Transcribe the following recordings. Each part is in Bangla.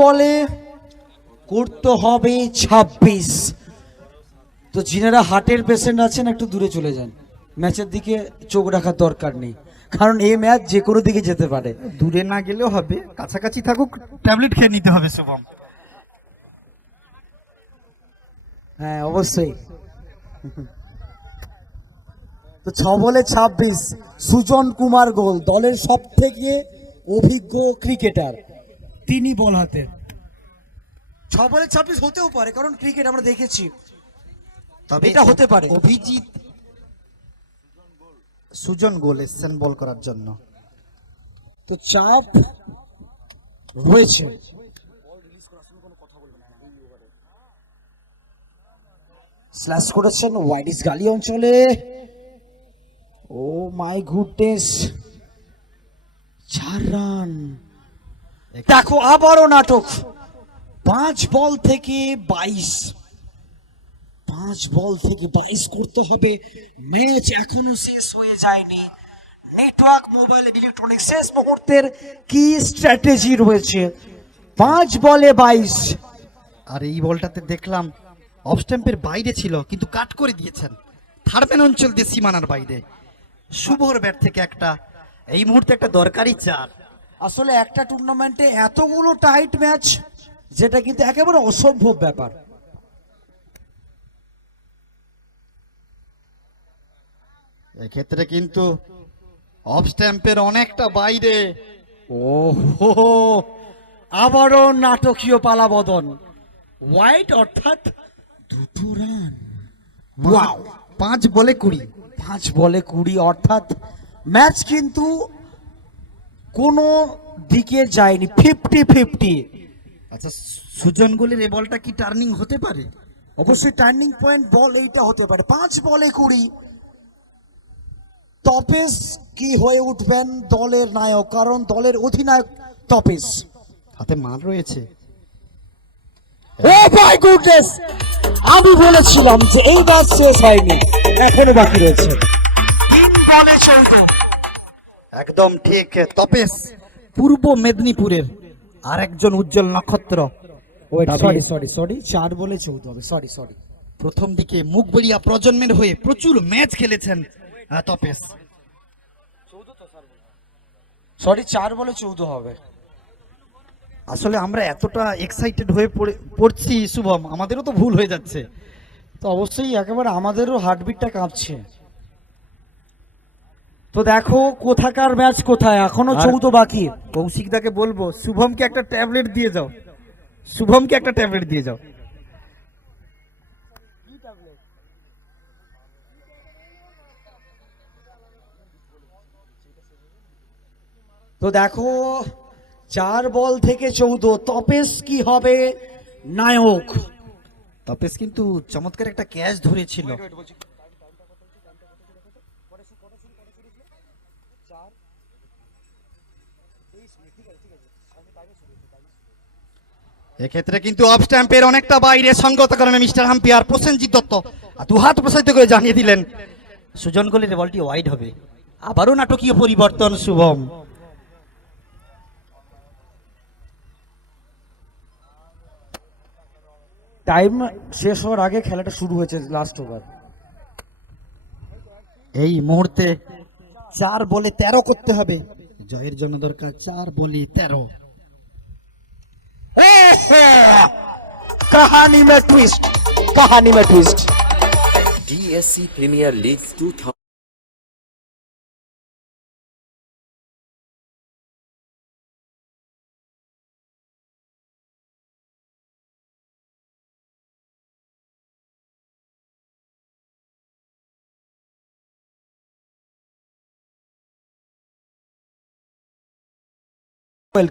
বলে করতে হবে 26। তো যিনারা হার্টের পেশেন্ট আছেন একটু দূরে চলে যান, ম্যাচের দিকে চোখ রাখার দরকার নেই, কারণ এই ম্যাচ যে কোনো দিকে যেতে পারে। দূরে না গেলেও হবে, কাছাকাছি থাকুক, ট্যাবলেট খেয়ে নিতে হবে শুভম। হ্যাঁ অবশ্যই। তো 6 বলে 26, সুজন কুমার গোল, দলের সব থেকে অভিজ্ঞ ক্রিকেটার, তিনি বল হাতে। 6 বলে 26 হতেও পারে, কারণ ক্রিকেট আমরা দেখেছি, তবে এটা হতে পারে। অভিজিৎ সুজন গোল এসছেন বল করার জন্য, তো চাপ রয়েছে। স্ল্যাশ করেছেন ওয়াইডিস গালি অঞ্চলে। ও মাই গুডনেস, 4 রান। দেখো আবারও নাটক, 5 বল থেকে 22, 5 বল থেকে 22 করতে হবে। ম্যাচ এখনো শেষ হয়ে যায়নি। নেটওয়ার্ক মোবাইল ইলেকট্রনিক্স শেষ মুহূর্তের কি স্ট্র্যাটেজি রয়েছে? 5 বলে 22। আর এই বলটাতে দেখলাম অফ স্ট্যাম্পের বাইরে ছিল, কিন্তু কাট করে দিয়েছেন থার্ডম্যান অঞ্চল দিয়ে সীমানার বাইরে। শুভর ব্যাট থেকে একটা এই মুহূর্তে একটা দরকারি 4। আসলে একটা টুর্নামেন্টে এতগুলো টাইট ম্যাচ, যেটা কিন্তু একেবারে অসম্ভব ব্যাপার। এক্ষেত্রে কিন্তু অফ স্ট্যাম্পের অনেকটা বাইরে। ওহো, আবারও নাটকীয় পালাবদন। হোয়াইট অর্থাৎ 2 রান। ওয়াও, 5 বলে 20। 5 বলে 20 অর্থাৎ ম্যাচ কিন্তু কোনো দিকে যায়নি, 50-50। আচ্ছা, সুজন গোলের এই বলটা কি টার্নিং হতে পারে? অবশ্যই টার্নিং পয়েন্ট বল এইটা হতে পারে। 5 বলে 20। তপেশ কি হয়ে উঠবেন দলের নায়ক, কারণ দলের অধিনায়ক তপেশ। হাতে মার রয়েছে। ও মাই গুডনেস, আমি বলেছিলাম যে এই ম্যাচ শেষ হয়নি, এখনো বাকি রয়েছে। 3 বলে 14। একদম ঠিক, তপেশ পূর্ব মেদিনীপুরের আরেকজন উজ্জ্বল নক্ষত্র। সরি 4 বলে 14 হবে। সরি। প্রথম দিকে মুখবড়িয়া প্রজন্মের হয়ে প্রচুর ম্যাচ খেলেছেন তপেশ। 4 বলে 14 হবে। আসলে আমরা এতটা এক্সাইটেড হয়ে পড়ছি শুভম, আমাদেরও তো ভুল হয়ে যাচ্ছে। তো অবশ্যই একেবারে আমাদেরও হার্টবিটটা কাঁপছে। তো দেখো কোথাকার ম্যাচ কোথায়, এখনো 14 বাকি। কৌশিক দাকে বলবো শুভমকে একটা ট্যাবলেট দিয়ে যাও, শুভমকে একটা ট্যাবলেট দিয়ে যাও। তো দেখো 4 বল থেকে 14, তপেশ কি হবে নায়ক? তপেশ কিন্তু চমৎকার একটা ক্যাচ ধরেছিল। এক্ষেত্রে কিন্তু অফ স্ট্যাম্পের অনেকটা বাইরে, সঙ্গত কারণে মিস্টার হাম্পিয়ার প্রসেনজিৎ দত্ত দুহাত প্রসারিত করে জানিয়ে দিলেন সুজন গোলের বলটি ওয়াইড হবে। আবারও নাটকীয় পরিবর্তন শুভম। টাইম শেষ হওয়ার আগে খেলাটা শুরু হয়েছে, লাস্ট ওভার। এই মুহূর্তে 4 বলে 13 করতে হবে, জয়ের জন্য দরকার 4 বলে 13। कहानी में ट्विस्ट। DSC Premier League 2000।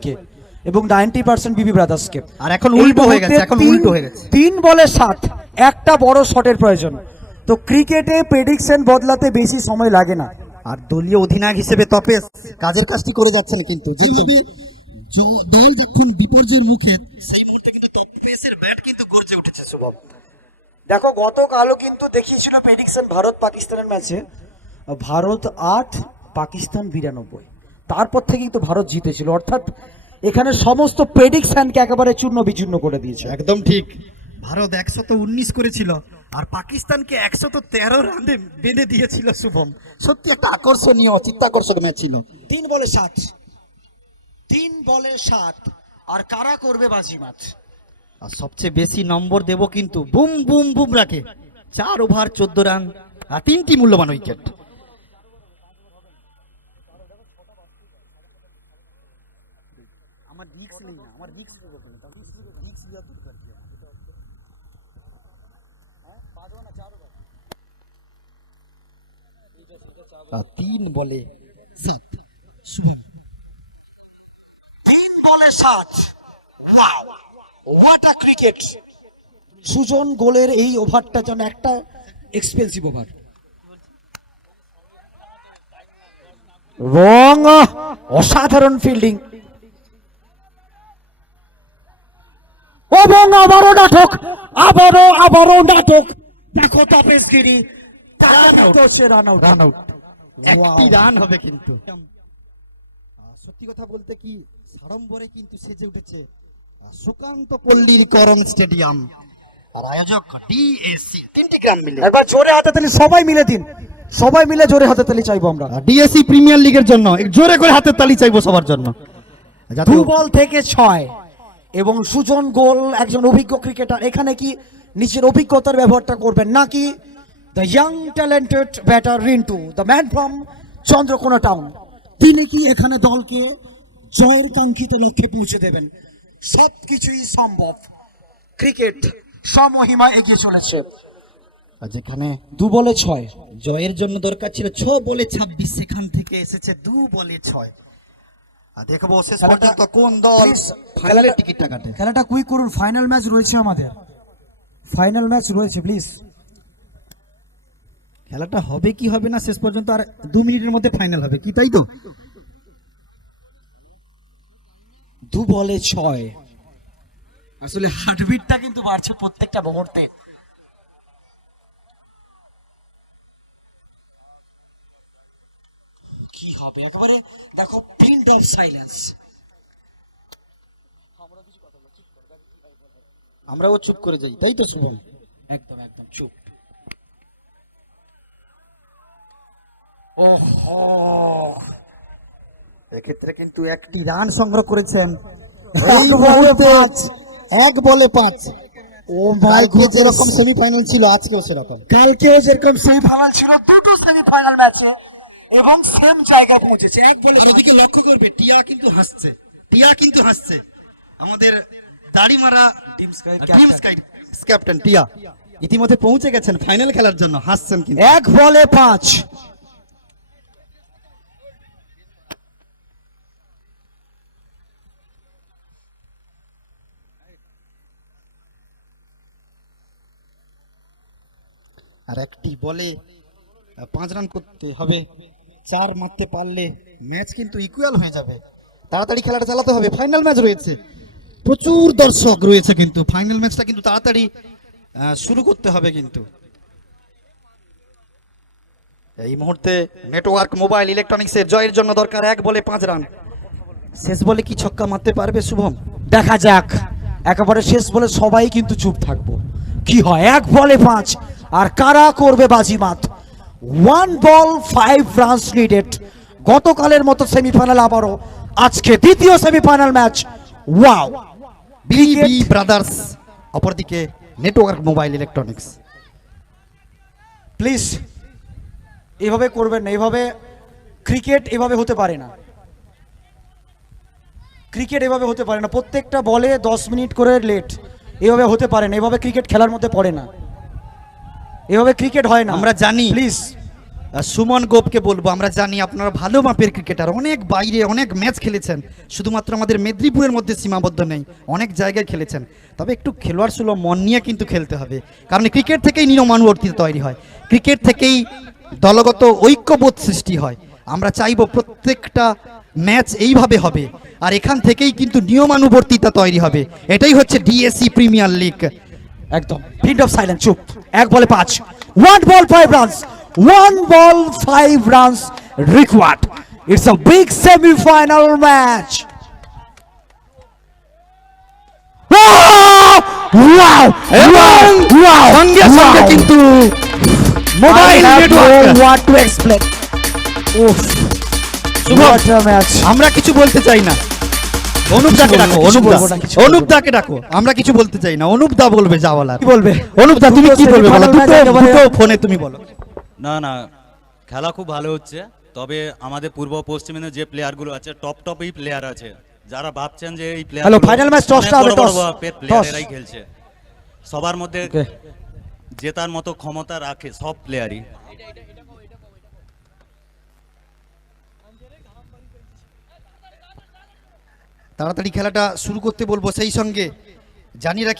के এবং 90% বিবি ব্রাদার্সকে। আর এখন উল্টো হয়ে গেছে, 3 বলে 7, একটা বড় শটের প্রয়োজন। তো ক্রিকেটে প্রেডিকশন বদলাতে বেশি সময় লাগে না। আর দলীয় অধিনায়ক হিসেবে তপেশ কাজের কাজটি করে যাচ্ছেন, কিন্তু যেভাবে দল যখন বিপর্যয়ের মুখে, সেই মুহূর্তে কিন্তু তপেশের ব্যাট কিন্তু গর্জে উঠেছে শুভম। দেখো গতকালও কিন্তু দেখিয়েছিল প্রেডিকশন ভারত পাকিস্তানের ম্যাচে, ভারত 8 পাকিস্তান 92, তারপর থেকে কিন্তু ভারত জিতেছিল। অর্থাৎ এখানে সমস্ত প্রেডিকশনকে একেবারে চূর্ণ বিচূর্ণ করে দিয়েছে। একদম ঠিক। ভারত 119 করেছিল আর পাকিস্তানকে 113 রানে বেঁধে দিয়েছিল শুভম। সত্যি একটা আকর্ষণীয় চিত্তাকর্ষক ম্যাচ ছিল। 3 বলে 7, 3 বলে 7, আর কারা করবে বাজিমাত? আর সবচেয়ে বেশি নম্বর দেব কিন্তু বুম বুম বুমরাকে। 4 ওভার 14 রান আর 3টি মূল্যবান উইকেট। আর 3 বলে 7। 3 বলে 7, wow, what a cricket! Sujon গোলের এই ওভারটা যেন একটা এক্সপেন্সিভ ওভার। রং, অসাধারণ ফিল্ডিং এবং আবারও নাটক, আবারও নাটক। দেখো তাপেশগিরি রান আউট। একটি রান হবে কিন্তু। সত্যি কথা বলতে কি সাড়ম্বরে কিন্তু সেজে উঠেছে সুকান্ত পল্লীর করম স্টেডিয়াম আর আয়োজক ডিএসসি। 3টি গ্রাম মিলে একবার জোরে হাতে তালি সবাই মিলে দিন, সবাই মিলে জোরে হাতে তালি চাইবো আমরা। ডিএসসি প্রিমিয়ার লিগের জন্য এক জোরে করে হাতের তালি চাইবো সবার জন্য। 2 বল থেকে 6 এবং সুজন গোল একজন অভিজ্ঞ ক্রিকেটার। এখানে কি নিজের অভিজ্ঞতার ব্যবহারটা করবেন নাকি the young talented batter Rintu, the man from Chandrakona town, তিনি কি এখানে দলকে জয়ের কাঙ্ক্ষিত লক্ষ্যে পৌঁছে দেবেন? সবকিছুই সম্ভব। ক্রিকেট সমহিমা এগিয়ে চলেছে। যেখানে 2 বলে 6, জয়ের জন্য দরকার ছিল 6 বলে 26, সেখান থেকে এসেছে 2 বলে 6। আর দেখবো শেষ পর্যন্ত কোন দল ফাইনালের টিকিটটা কাটে। খেলাটা কুইক করুন, ফাইনাল ম্যাচ রয়েছে আমাদের, ফাইনাল ম্যাচ রয়েছে প্লিজ। খেলাটা হবে কি হবে না শেষ পর্যন্ত আর 2 মিনিটের মধ্যে ফাইনাল হবে কি, তাই তো? 2 বলে 6, আসলে হার্টবিটটা কিন্তু বাড়ছে প্রত্যেকটা মুহূর্তে। কি হবে একেবারে দেখো, পিন অফ সাইলেন্স। আমরাও চুপ করে যাই, তাই তো শুভম? একদম একদম চুপ। ওহো, এক্ষেত্রে কিন্তু একটি রান সংগ্রহ করেছেন। 1 বলে 5। ও মাই গড, যেরকম সেমিফাইনাল ছিল আজকেও সেরকম। কালকেও যেরকম সেমিফাইনাল ছিল, দুটো সেমিফাইনাল ম্যাচে এবং সেম জায়গায় পৌঁছেছে। 1 বলে এদিকে লক্ষ্য করবে টিয়া কিন্তু হাসছে, টিয়া কিন্তু হাসছে। আমাদের দাড়িমারা ড্রিম স্কাই ক্যাপ্টেন টিয়া ইতিমধ্যে পৌঁছে গেছেন ফাইনাল খেলার জন্য, হাসছেন কিন্তু। 1 বলে 5। আর একটি বলে 5 রান করতে হবে। 4 মারতে পারলে ম্যাচ কিন্তু ইকুয়াল হয়ে যাবে। তাড়াতাড়ি খেলাটা চালাতে হবে, ফাইনাল ম্যাচ রয়েছে, প্রচুর দর্শক রয়েছে কিন্তু ফাইনাল ম্যাচটা কিন্তু তাড়াতাড়ি শুরু করতে হবে কিন্তু। এই মুহূর্তে নেটওয়ার্ক মোবাইল ইলেকট্রনিক্সের জয়ের জন্য দরকার 1 বলে 5 রান। শেষ বলে কি ছক্কা মারতে পারবে শুভম? দেখা যাক, একেবারে শেষ বলে সবাই কিন্তু চুপ থাকবো, কি হয়। 1 বলে 5, আর কারা করবে বাজিমাত? 1 বল 5 রানস নিডেড। গতকালের মতো সেমিফাইনাল আবারও, আজকে দ্বিতীয় সেমিফাইনাল ম্যাচ। ওয়াও, বিবি ব্রাদার্স, অপরদিকে নেটওয়ার্ক মোবাইল ইলেকট্রনিক্স। প্লিজ এভাবে করবেন না, এভাবে ক্রিকেট এভাবে হতে পারে না, ক্রিকেট এভাবে হতে পারে না। প্রত্যেকটা বলে 10 মিনিট করে লেট, এভাবে হতে পারে না, এভাবে ক্রিকেট খেলার মধ্যে পড়ে না, এভাবে ক্রিকেট হয় না। আমরা জানি, প্লিজ সুমন গোপকে বলবো, আমরা জানি আপনারা ভালো মাপের ক্রিকেটার, অনেক বাইরে অনেক ম্যাচ খেলেছেন, শুধুমাত্র আমাদের মেদিনীপুরের মধ্যে সীমাবদ্ধ নেই, অনেক জায়গায় খেলেছেন। তবে একটু খেলোয়াড় সুলভ মন নিয়ে কিন্তু খেলতে হবে, কারণ ক্রিকেট থেকেই নিয়মানুবর্তিতা তৈরি হয়, ক্রিকেট থেকেই দলগত ঐক্যবোধ সৃষ্টি হয়। আমরা চাইবো প্রত্যেকটা ম্যাচ এইভাবে হবে, আর এখান থেকেই কিন্তু নিয়মানুবর্তিতা তৈরি হবে। এটাই হচ্ছে ডিএসসি প্রিমিয়ার লিগ। একদম পিন অফ সাইলেন্স, চুপ। 1 বলে 5, 1 বল 5 runs, 1 ball 5 runs required. It's a big semi-final match. Wow এবং সঙ্গে সঙ্গে কিন্তু mobile network. What to explain উফ শুভম, হোয়াট আ ম্যাচ আমরা কিছু বলতে চাই না, অনুপ দাকে ডাকো, অনুপ দা, বলবো না, কিছু বলবো অনুপ দাকে ডাকো, আমরা কিছু বলতে চাই না, অনুপ দা বলবে যা বলার। কি বলবে অনুপ দা তুমি কি বলবে বলো, semi-final match একেবারে- দুটো ফোনে তুমি বলো। না না, খেলা খুব ভালো হচ্ছে, তবে আমাদের পূর্ব পশ্চিমের যে প্লেয়ারগুলো আছে টপই প্লেয়ার আছে, যারা ভাবছেন যে এই player Hello, final match toss টা হবে, toss, প্লেয়ার toss. এরাই খেলছে, সবার মধ্যে Okay. জেতার মতো ক্ষমতা রাখে সব প্লেয়ারই। তাড়াতাড়ি খেলাটা শুরু করতে বলবো, সেই সঙ্গে জানিয়ে রাখি